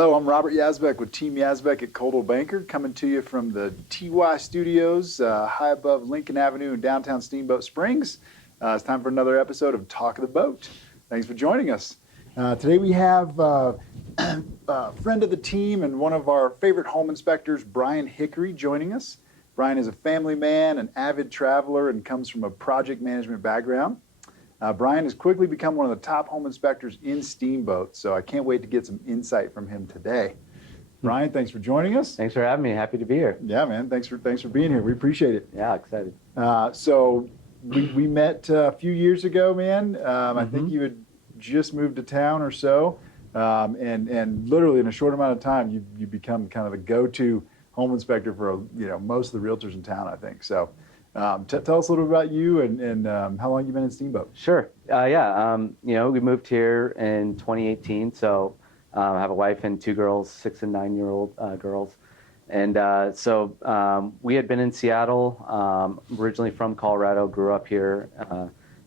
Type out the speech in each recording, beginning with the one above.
Hello, I'm Robert Yazbek with Team Yazbek at Coldwell Banker, coming to you from the TY Studios, high above Lincoln Avenue in downtown Steamboat Springs. It's time for another episode of Talk of the Boat. Thanks for joining us. Today we have a friend of the team and one of our favorite home inspectors, Brian Hickory, joining us. Brian is a family man, an avid traveler, and comes from a project management background. Brian has quickly become one of the top home inspectors in Steamboat, so I can't wait to get some insight from him today. Brian, thanks for joining us. Thanks for having me. Happy to be here. Yeah, man. Thanks for being here. We appreciate it. Yeah, excited. So we met a few years ago, man. I think you had just moved to town or so, and literally in a short amount of time, you become kind of the go-to home inspector for most of the realtors in town, I think. So. Tell us a little bit about you and how long you've been in Steamboat. Sure. We moved here in 2018. So I have a wife and two girls, 6 and 9-year-old girls. And so we had been in Seattle, originally from Colorado, grew up here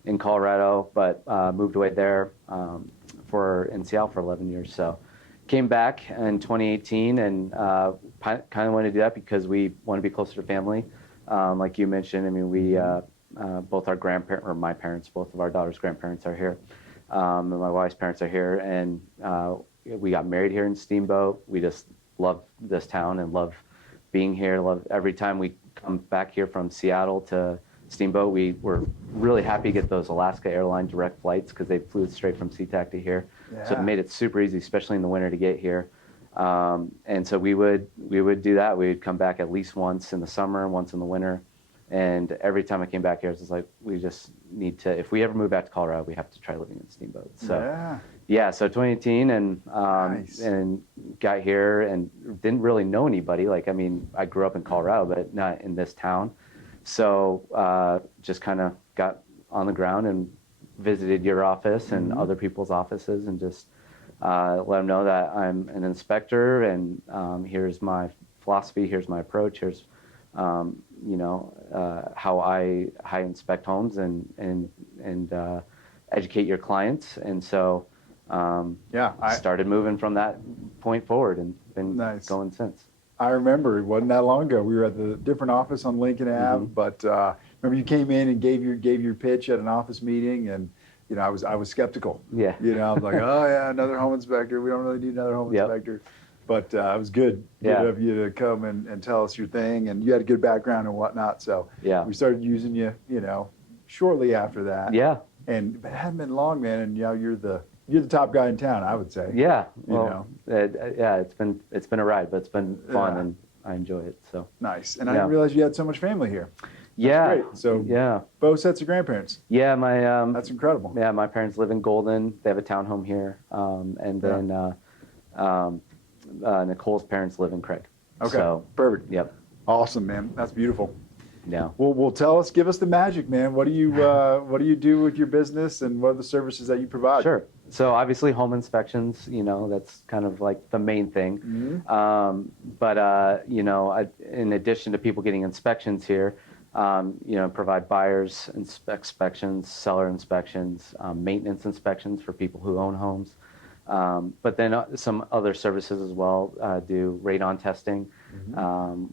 in Colorado, but moved away there in Seattle for 11 years. So came back in 2018 and kind of wanted to do that because we want to be closer to family. Like you mentioned, I mean, we both our grandparents, or my parents, both of our daughter's grandparents are here, and my wife's parents are here, and we got married here in Steamboat. We just love this town and love being here. Love every time we come back here from Seattle to Steamboat. We were really happy to get those Alaska Airlines direct flights because they flew straight from SeaTac to here, so it made it super easy, especially in the winter, to get here. And so we would do that. We would come back at least once in the summer, once in the winter. And every time I came back here, it was like, we just need to, if we ever move back to Colorado, we have to try living in Steamboat. So so 2018 and got here and didn't really know anybody. Like, I mean, I grew up in Colorado, but not in this town. So just kind of got on the ground and visited your office and other people's offices and just let them know that I'm an inspector and here's my philosophy, here's my approach, here's how I inspect homes and educate your clients. And so I started moving from that point forward and been going since. I remember it wasn't that long ago. We were at the different office on Lincoln Ave, but remember you came in and gave your pitch at an office meeting, and I was skeptical. I was like, oh yeah, another home inspector. We don't really need another home inspector. But it was good of you to come and tell us your thing, and you had a good background and whatnot. So we started using you, shortly after that. And it hadn't been long, man. And you're the top guy in town, I would say. It's been a ride, but it's been fun and I enjoy it. So nice. And I didn't realize you had so much family here. That's great. So both sets of grandparents. That's incredible. Yeah, my parents live in Golden. They have a townhome here, and then Nicole's parents live in Craig. Okay, so, perfect. Yep. Awesome, man. That's beautiful. Yeah. Well, give us the magic, man. What do you do with your business, and what are the services that you provide? Sure. So obviously home inspections, that's kind of like the main thing. But in addition to people getting inspections here, provide buyers inspections, seller inspections, maintenance inspections for people who own homes. But then some other services as well, do radon testing,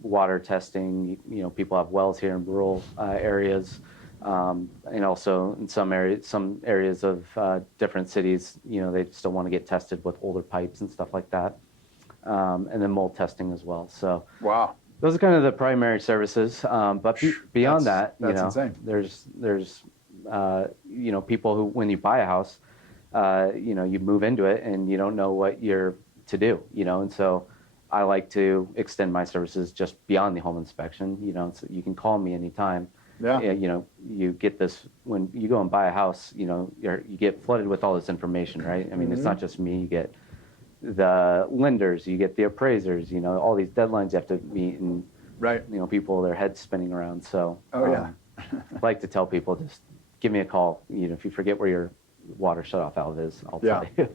water testing. People have wells here in rural areas, and also in some areas of different cities, they still want to get tested with older pipes and stuff like that. And then mold testing as well. So those are kind of the primary services. But beyond that's insane. There's people who, when you buy a house, you move into it and you don't know what you're to do, and so I like to extend my services just beyond the home inspection, so you can call me anytime. You get this when you go and buy a house, you get flooded with all this information, right? I mean, it's not just me. You get the lenders, you get the appraisers, all these deadlines you have to meet, and people, their heads spinning around. So I like to tell people, just give me a call. If you forget where your water shut-off valve is, I'll tell you.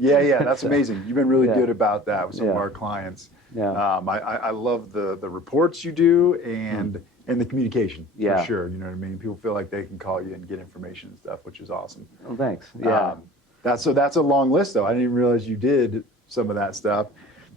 That's amazing. You've been really good about that with some of our clients. I love the reports you do and the communication, for sure. You know what I mean? People feel like they can call you and get information and stuff, which is awesome. Oh, thanks. That's a long list, though. I didn't even realize you did some of that stuff.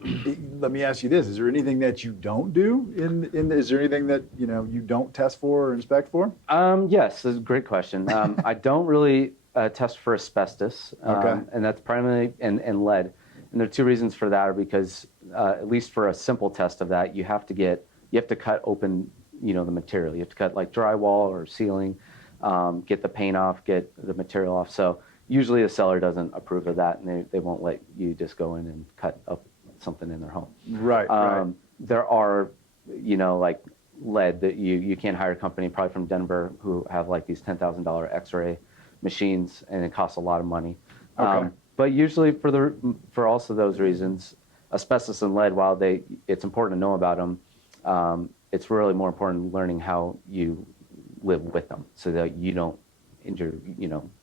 Let me ask you this: is there anything that you don't do is there anything that you don't test for or inspect for? Yes, that's a great question. I don't really test for asbestos, Okay. and that's primarily and lead. And there are two reasons for that, are because at least for a simple test of that, you have to cut open, the material. You have to cut like drywall or ceiling, get the paint off, get the material off. So usually the seller doesn't approve of that, and they won't let you just go in and cut up something in their home. Right. Right. There are, like lead that you can't hire a company probably from Denver who have like these $10,000 X-ray machines, and it costs a lot of money. Okay. But usually for also those reasons, asbestos and lead, while it's important to know about them, it's really more important learning how you live with them so that you don't injure,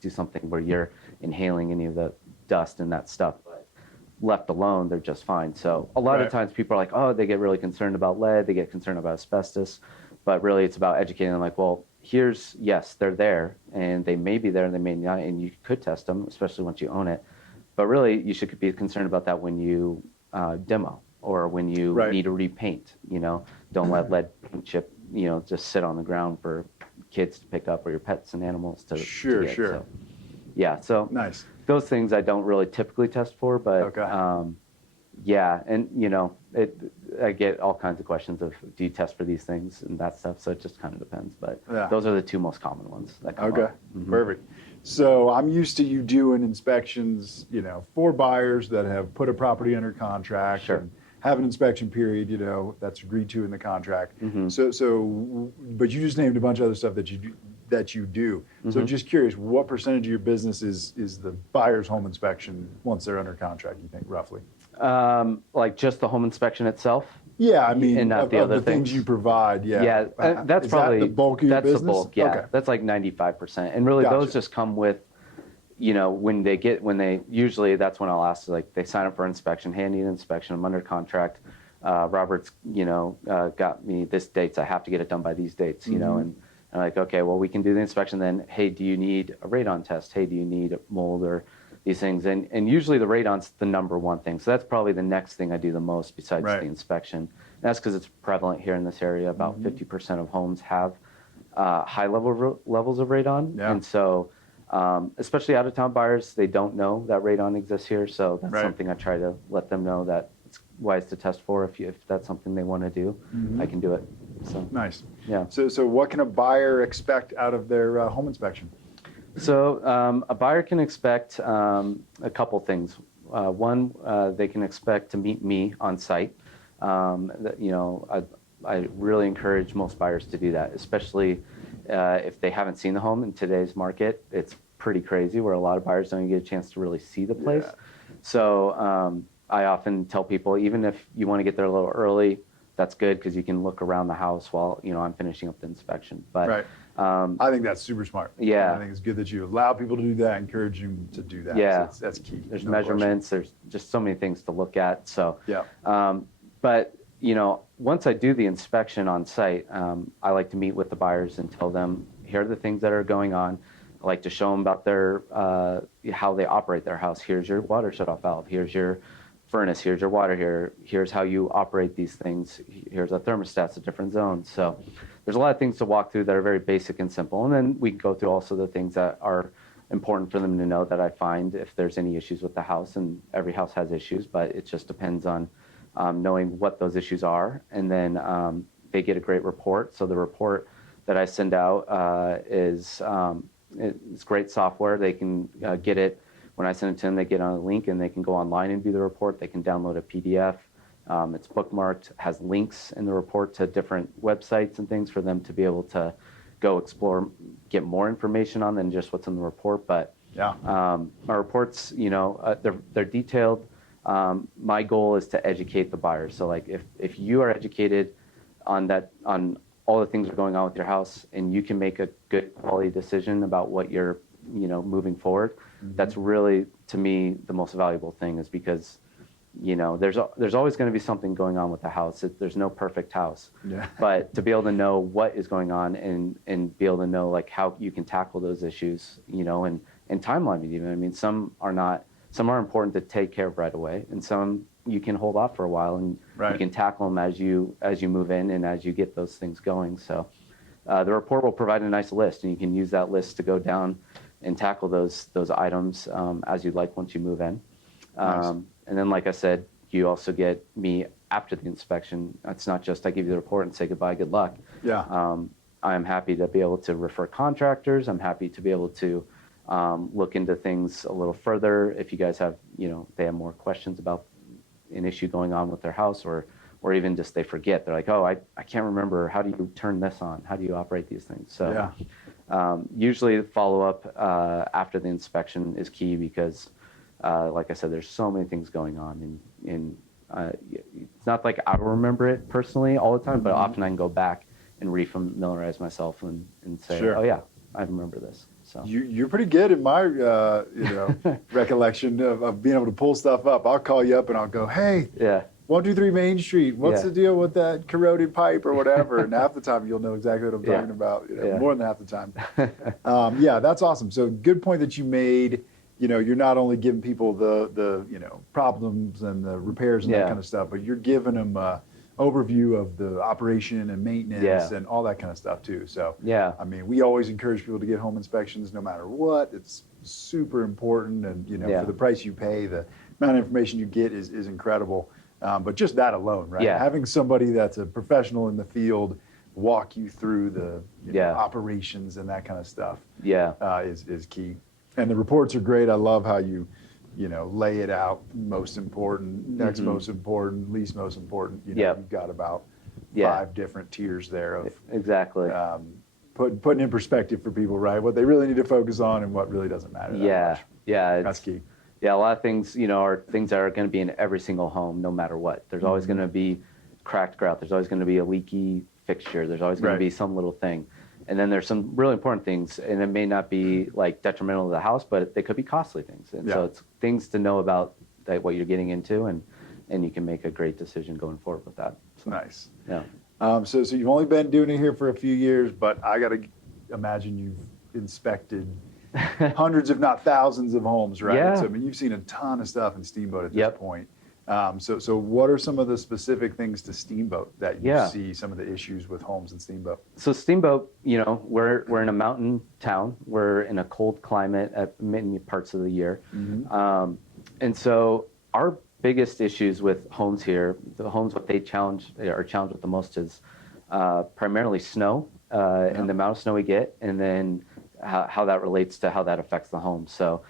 do something where you're inhaling any of the dust and that stuff. But left alone, they're just fine. So a lot of times people are like, oh, they get really concerned about lead, they get concerned about asbestos, but really it's about educating them like, well, yes, they're there, and they may be there and they may not, and you could test them, especially once you own it. But really, you should be concerned about that when you demo or when you need to repaint. Don't let lead paint chip, just sit on the ground for kids to pick up or your pets and animals to Sure. get. So, yeah, so Nice. those things I don't really typically test for, but yeah, and I get all kinds of questions of, do you test for these things and that stuff? So it just kind of depends, but those are the two most common ones that come up. Mm-hmm. Perfect. So I'm used to you doing inspections, for buyers that have put a property under contract. Sure. And have an inspection period, that's agreed to in the contract. Mm-hmm. But you just named a bunch of other stuff that you do. Mm-hmm. So just curious, what percentage of your business is the buyer's home inspection once they're under contract, you think, roughly? Like just the home inspection itself? Yeah, I mean, and not of the other the things you provide, yeah. Yeah, that's is probably that the bulk of your business? That's the bulk, yeah. Okay. That's like 95%. And really those just come with, usually that's when I'll ask, like, they sign up for inspection. Hey, I need an inspection. I'm under contract. Robert's, got me this dates. I have to get it done by these dates, and I'm like, okay, well, we can do the inspection then. Hey, do you need a radon test? Hey, do you need mold or these things? And usually the radon's the number one thing. So that's probably the next thing I do the most besides the inspection. And that's because it's prevalent here in this area. About 50% of homes have high levels of radon. Yeah. And so, especially out-of-town buyers, they don't know that radon exists here. So that's something I try to let them know that it's wise to test for. If that's something they want to do, I can do it. So nice. Yeah. So what can a buyer expect out of their home inspection? So a buyer can expect a couple things. One, they can expect to meet me on site. I really encourage most buyers to do that, especially if they haven't seen the home. In today's market, it's pretty crazy where a lot of buyers don't even get a chance to really see the place. Yeah. So I often tell people, even if you want to get there a little early, that's good because you can look around the house while I'm finishing up the inspection. But I think that's super smart. Yeah, I think it's good that you allow people to do that, encourage them to do that. Yeah, so that's key. There's measurements. There's just so many things to look at. So yeah. But once I do the inspection on site, I like to meet with the buyers and tell them, here are the things that are going on. I like to show them about their how they operate their house. Here's your water shutoff valve. Here's your furnace. Here's your water heater. Here's how you operate these things. Here's a thermostat, a different zone. So there's a lot of things to walk through that are very basic and simple. And then we can go through also the things that are important for them to know that I find if there's any issues with the house. And every house has issues, but it just depends on knowing what those issues are. And then they get a great report. So the report that I send out is it's great software. They can get it. When I send it to them, they get on a link and they can go online and view the report. They can download a PDF. It's bookmarked, has links in the report to different websites and things for them to be able to go explore, get more information on than just what's in the report. But yeah, my reports, they're detailed. My goal is to educate the buyers. So like if you are educated on all the things that are going on with your house and you can make a good quality decision about what you're, moving forward, that's really, to me, the most valuable thing is because, there's always going to be something going on with the house. There's no perfect house. Yeah. But to be able to know what is going on and be able to know like how you can tackle those issues, and timeline it even. I mean, some are important to take care of right away, and some, you can hold off for a while, and Right. you can tackle them as you move in and as you get those things going. So the report will provide a nice list, and you can use that list to go down and tackle those items as you'd like once you move in. Nice. And then, like I said, you also get me after the inspection. It's not just I give you the report and say goodbye, good luck. Yeah. I'm happy to be able to refer contractors. I'm happy to be able to look into things a little further. If you guys have, they have more questions about an issue going on with their house, or even just they forget. They're like, oh, I can't remember. How do you turn this on? How do you operate these things? So usually the follow-up after the inspection is key because, like I said, there's so many things going on. And it's not like I remember it personally all the time, but often I can go back and re-familiarize myself and say, Sure. oh, yeah, I remember this. So You're pretty good in my recollection of being able to pull stuff up. I'll call you up and I'll go, hey, yeah. 123 Main Street. What's the deal with that corroded pipe or whatever? And half the time you'll know exactly what I'm talking about. More than half the time. That's awesome. So good point that you made. You're not only giving people the problems and the repairs and that kind of stuff, but you're giving them a overview of the operation and maintenance and all that kind of stuff too. So I mean, we always encourage people to get home inspections no matter what. It's super important, and for the price you pay, the amount of information you get is incredible. But just that alone, right? Having somebody that's a professional in the field walk you through the operations and that kind of stuff is key. And the reports are great. I love how you lay it out. Most important, next most important, least most important. You've got about 5 different tiers there of exactly putting in perspective for people, right? What they really need to focus on and what really doesn't matter. That's key. Yeah, a lot of things, are things that are going to be in every single home, no matter what. There's always going to be cracked grout. There's always going to be a leaky fixture. There's always going to be some little thing. And then there's some really important things, and it may not be like detrimental to the house, but they could be costly things. And so it's things to know about what you're getting into, and you can make a great decision going forward with that. So, nice. Yeah. So you've only been doing it here for a few years, but I got to imagine you've inspected hundreds, if not thousands, of homes, right? Yeah. So I mean, you've seen a ton of stuff in Steamboat at this point. So what are some of the specific things to Steamboat that you see some of the issues with homes in Steamboat? So Steamboat, we're in a mountain town. We're in a cold climate at many parts of the year. And so our biggest issues with homes here, the homes what they are challenged with the most is primarily snow and the amount of snow we get, and then how that relates to how that affects the home. So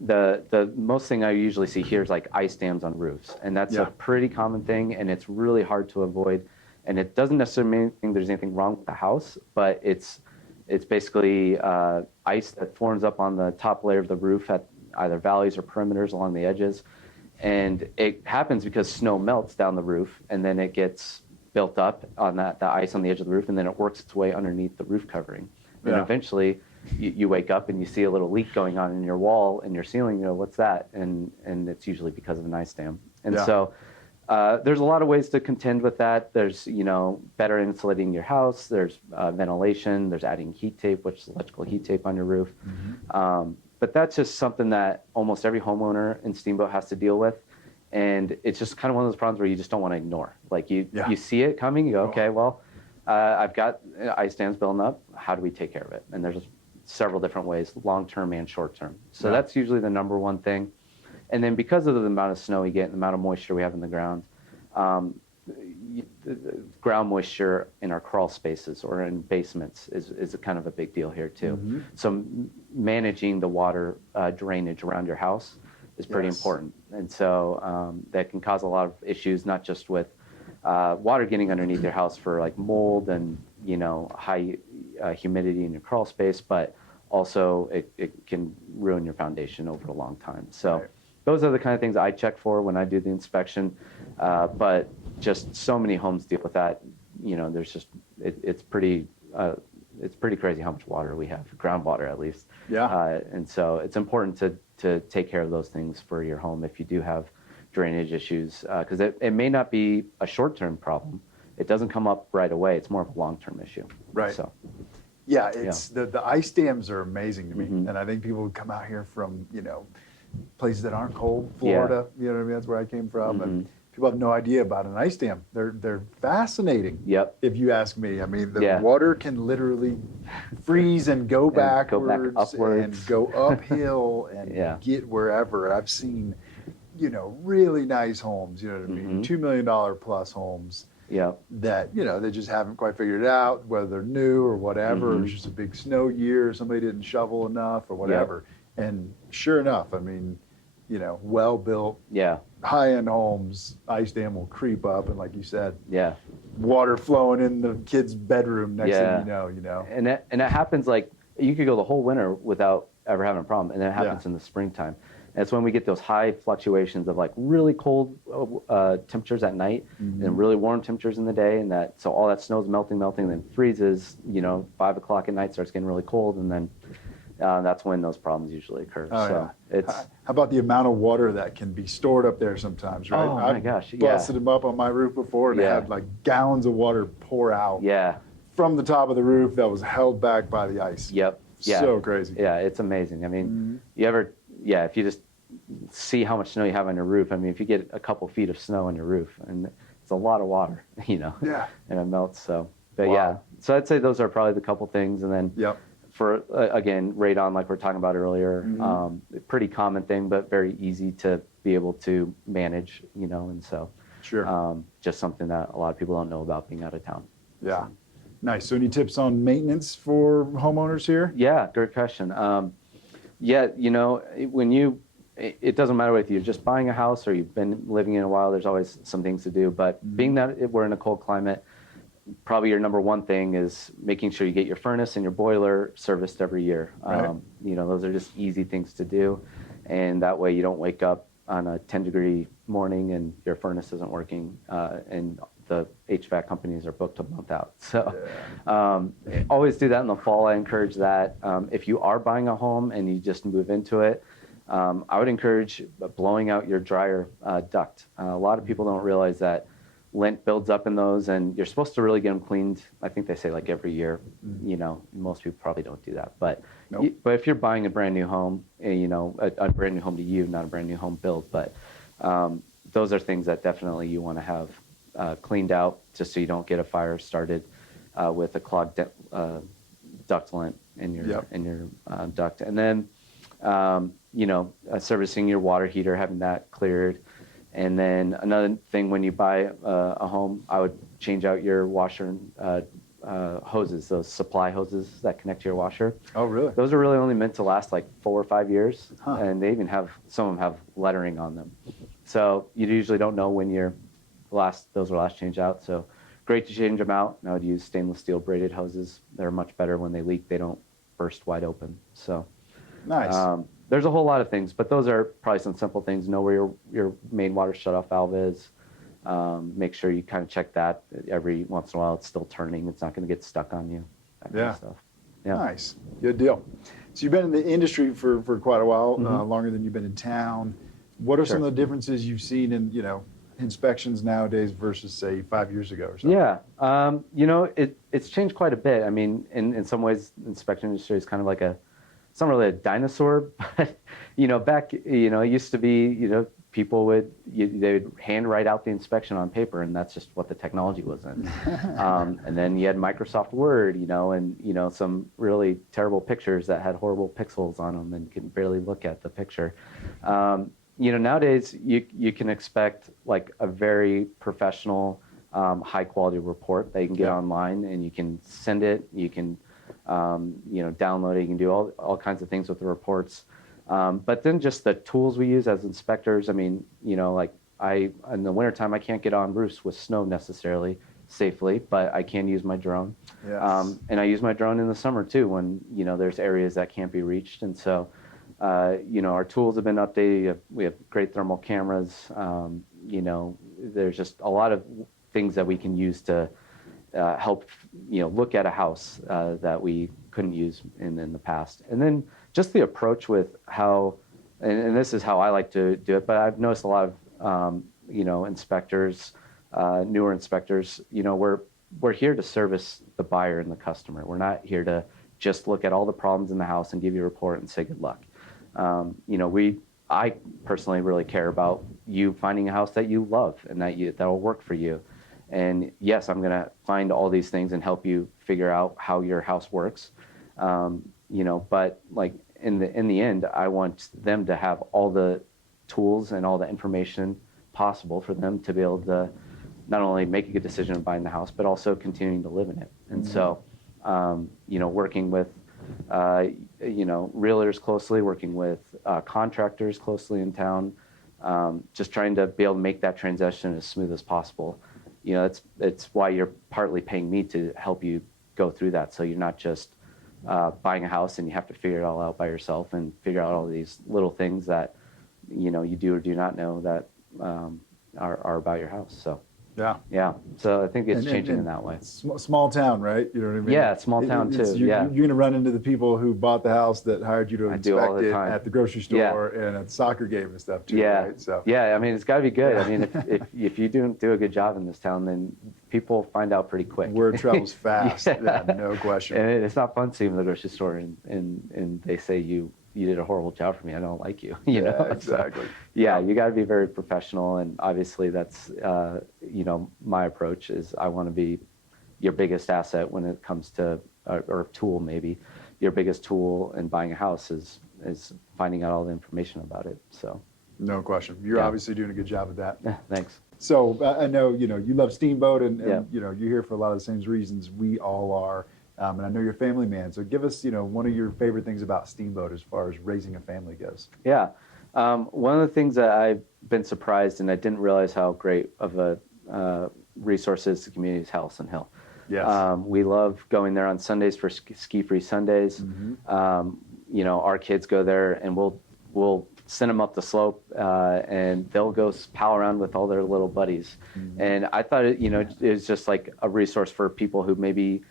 the most thing I usually see here is like ice dams on roofs, and that's a pretty common thing, and it's really hard to avoid. And it doesn't necessarily mean there's anything wrong with the house, but it's basically ice that forms up on the top layer of the roof at either valleys or perimeters along the edges. And it happens because snow melts down the roof, and then it gets built up on the ice on the edge of the roof, and then it works its way underneath the roof covering. And eventually you wake up and you see a little leak going on in your wall and your ceiling. What's that? And it's usually because of an ice dam. And so there's a lot of ways to contend with that. There's, better insulating your house. There's ventilation. There's adding heat tape, which is electrical heat tape on your roof. But that's just something that almost every homeowner in Steamboat has to deal with. And it's just kind of one of those problems where you just don't want to ignore. Like you see it coming, you go, okay, well, I've got ice dams building up. How do we take care of it? And there's several different ways, long-term and short-term. So that's usually the number one thing. And then because of the amount of snow we get and the amount of moisture we have in the ground, the ground moisture in our crawl spaces or in basements is a kind of a big deal here too. So managing the water drainage around your house is pretty important. And so that can cause a lot of issues, not just with water getting underneath your house for like mold and high humidity in your crawl space, but also it can ruin your foundation over a long time. So those are the kind of things I check for when I do the inspection. But just so many homes deal with that. There's just it's pretty crazy how much water we have, groundwater at least. And so it's important to take care of those things for your home if you do have drainage issues, because it may not be a short-term problem. It doesn't come up right away. It's more of a long-term issue. Right. So, it's the ice dams are amazing to me, and I think people would come out here from places that aren't cold, Florida, you know what I mean? That's where I came from. And people have no idea about an ice dam. They're fascinating. Yep. If you ask me, I mean, the Yeah. water can literally freeze and go backwards upwards. and go uphill and Yeah. get wherever. I've seen, you know, really nice homes, you know what I mean? $2 million plus homes Yep. that, you know, they just haven't quite figured it out, whether they're new or whatever. It was just a big snow year, somebody didn't shovel enough or whatever. And sure enough, I mean, you know, well-built, Yeah. high-end homes, ice dam will creep up, and like you said, Yeah. water flowing in the kid's bedroom next Yeah. thing you know. And it happens like you could go the whole winter without ever having a problem, and then it happens in the springtime. And it's when we get those high fluctuations of like really cold temperatures at night and really warm temperatures in the day, and so all that snow's melting, then freezes. You know, 5 o'clock at night starts getting really cold, and then that's when those problems usually occur. It's how about the amount of water that can be stored up there sometimes, right? Oh my gosh, I've busted them up on my roof before and had like gallons of water pour out from the top of the roof that was held back by the ice. Yep. Yeah. So crazy. Yeah, it's amazing. I mean, if you just see how much snow you have on your roof. I mean, if you get a couple feet of snow on your roof, and it's a lot of water, you know, and it melts. So, but so I'd say those are probably the couple things. And then for, again, radon, like we are talking about earlier, pretty common thing, but very easy to be able to manage, you know, and so just something that a lot of people don't know about being out of town. Yeah. Nice. So any tips on maintenance for homeowners here? Yeah, great question. You know, it doesn't matter if you're just buying a house or you've been living in a while, there's always some things to do. But being that we're in a cold climate, probably your number one thing is making sure you get your furnace and your boiler serviced every year. You know, those are just easy things to do. And that way you don't wake up on a 10-degree morning and your furnace isn't working and the HVAC companies are booked a month out. So always do that in the fall. I encourage that. If you are buying a home and you just move into it, I would encourage blowing out your dryer duct. A lot of people don't realize that lint builds up in those, and you're supposed to really get them cleaned. I think they say like every year. You know, most people probably don't do that. But but if you're buying a brand new home, you know, a brand new home to you, not a brand new home build, but those are things that definitely you want to have cleaned out, just so you don't get a fire started with a clogged duct lint in your duct, and then. You know, servicing your water heater, having that cleared. And then another thing, when you buy a home, I would change out your washer and hoses, those supply hoses that connect to your washer. Oh, really? Those are really only meant to last like 4 or 5 years. And they even have, some of them have lettering on them. So you usually don't know when those were last changed out. So great to change them out. And I would use stainless steel braided hoses. They're much better when they leak. They don't burst wide open. So. Nice. There's a whole lot of things, but those are probably some simple things. Know where your main water shutoff valve is. Make sure you kind of check that every once in a while. It's still turning. It's not going to get stuck on you. That kind of stuff. Yeah. Nice. Good deal. So you've been in the industry for quite a while, longer than you've been in town. What are some of the differences you've seen in, you know, inspections nowadays versus, say, 5 years ago or something? Yeah. You know, it's changed quite a bit. I mean, in some ways, the inspection industry is kind of like it's not really a dinosaur, but, you know, back, you know, it used to be, you know, people they would hand write out the inspection on paper, and that's just what the technology was in. And then you had Microsoft Word, you know, and, you know, some really terrible pictures that had horrible pixels on them and you could barely look at the picture. You know, nowadays you can expect like a very professional, high quality report that you can get online, and you can send it, you can, you know, download it. You can do all kinds of things with the reports. But then just the tools we use as inspectors. I mean, you know, like in the wintertime, I can't get on roofs with snow necessarily safely, but I can use my drone. Yes. And I use my drone in the summer too, when, you know, there's areas that can't be reached. And so, you know, our tools have been updated. We have great thermal cameras. You know, there's just a lot of things that we can use to help, you know, look at a house that we couldn't use in the past. And then just the approach with how, and this is how I like to do it, but I've noticed a lot of, you know, inspectors, newer inspectors, you know, we're here to service the buyer and the customer. We're not here to just look at all the problems in the house and give you a report and say good luck. You know, I personally really care about you finding a house that you love and that'll work for you. And yes, I'm going to find all these things and help you figure out how your house works. But like in the end, I want them to have all the tools and all the information possible for them to be able to not only make a good decision of buying the house, but also continuing to live in it. And so, working with, realtors closely, working with contractors closely in town, just trying to be able to make that transition as smooth as possible. It's why you're partly paying me to help you go through that. So you're not just buying a house and you have to figure it all out by yourself and figure out all these little things that, you do or do not know that are about your house. So. Yeah. So I think it's changing in that way. Small town, right? You know what I mean? Yeah, small town too. You're going to run into the people who bought the house that hired you to inspect it time. at the grocery store and at the soccer game and stuff too. Right? So I mean, it's got to be good. I mean, if you do a good job in this town, then people find out pretty quick. Word travels fast. No question. And it's not fun seeing the grocery store and they say you did a horrible job for me. I don't like you. You know exactly. So, you got to be very professional, and obviously that's my approach is I want to be your biggest asset when it comes to or tool maybe your biggest tool in buying a house is finding out all the information about it. So no question. You're obviously doing a good job at that. Thanks. So I know you love Steamboat and you're here for a lot of the same reasons we all are. And I know you're a family man, so give us, one of your favorite things about Steamboat as far as raising a family goes. Yeah. One of the things that I've been surprised and I didn't realize how great of a resource is the community is Allison Hill. Yes. We love going there on Sundays for ski-free Sundays. Mm-hmm. Our kids go there and we'll send them up the slope and they'll go pal around with all their little buddies. Mm-hmm. And I thought, it was just like a resource for people who maybe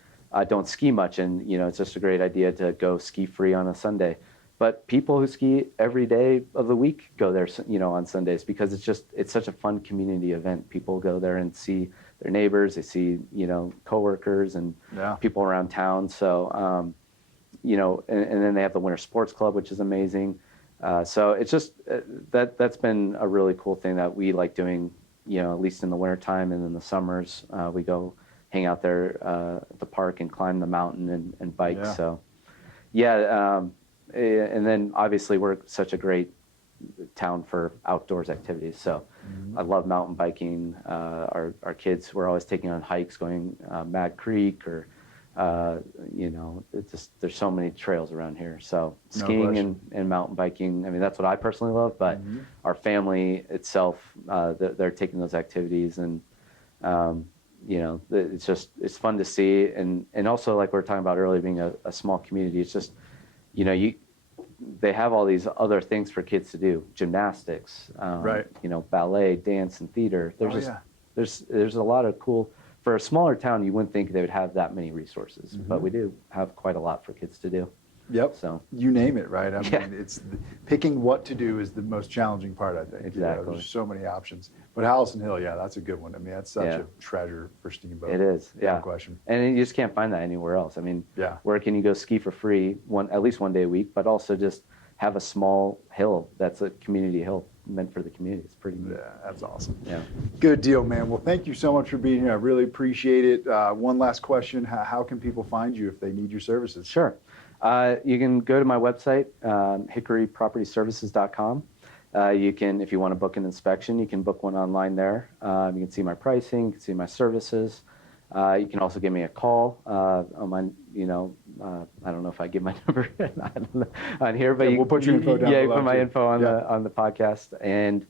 don't ski much, and it's just a great idea to go ski free on a Sunday. But people who ski every day of the week go there, on Sundays because it's such a fun community event. People go there and see their neighbors, they see coworkers and people around town. So and then they have the Winter Sports Club, which is amazing. So it's just that's been a really cool thing that we like doing. At least in the wintertime, and in the summers we go hang out there at the park and climb the mountain and bike. Yeah. So, and then obviously we're such a great town for outdoors activities. So I love mountain biking. Our kids, we're always taking on hikes, going Mad Creek or, there's so many trails around here. So skiing and mountain biking, I mean, that's what I personally love, but our family itself, they're taking those activities and, it's fun to see. And also like we were talking about earlier, being a small community, it's just, they have all these other things for kids to do, gymnastics, ballet, dance, and theater. There's a lot of cool, for a smaller town, you wouldn't think they would have that many resources, but we do have quite a lot for kids to do. Yep. So you name it, right? I mean, it's picking what to do is the most challenging part, I think. Exactly. There's so many options. But Allison Hill, that's a good one. I mean, that's such a treasure for Steamboat. It is, No question. And you just can't find that anywhere else. I mean, where can you go ski for free at least one day a week, but also just have a small hill that's a community hill meant for the community. It's pretty neat. Yeah, that's awesome. Yeah. Good deal, man. Well, thank you so much for being here. I really appreciate it. One last question. How can people find you if they need your services? Sure. You can go to my website, hickorypropertyservices.com. You can, if you want to book an inspection, you can book one online there. You can see my pricing, you can see my services. You can also give me a call on my, I don't know if I give my number on here, but we'll put your info down below. You put my info on the podcast and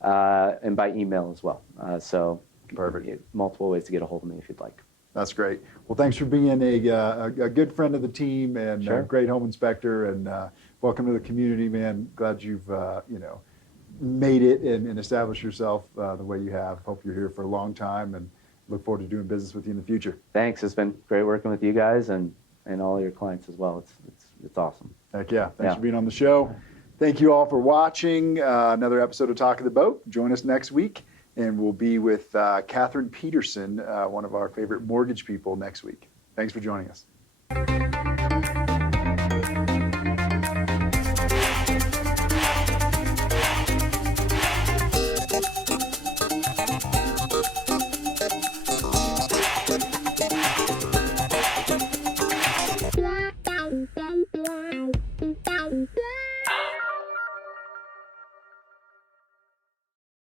by email as well. So perfect. Multiple ways to get a hold of me if you'd like. That's great. Well, thanks for being a good friend of the team and a great home inspector, and welcome to the community, man. Glad you've made it and established yourself the way you have. Hope you're here for a long time, and look forward to doing business with you in the future. Thanks. It's been great working with you guys and all your clients as well. It's awesome. Heck yeah. Thanks for being on the show. Thank you all for watching another episode of Talk of the Boat. Join us next week. And we'll be with Catherine Peterson, one of our favorite mortgage people, next week. Thanks for joining us.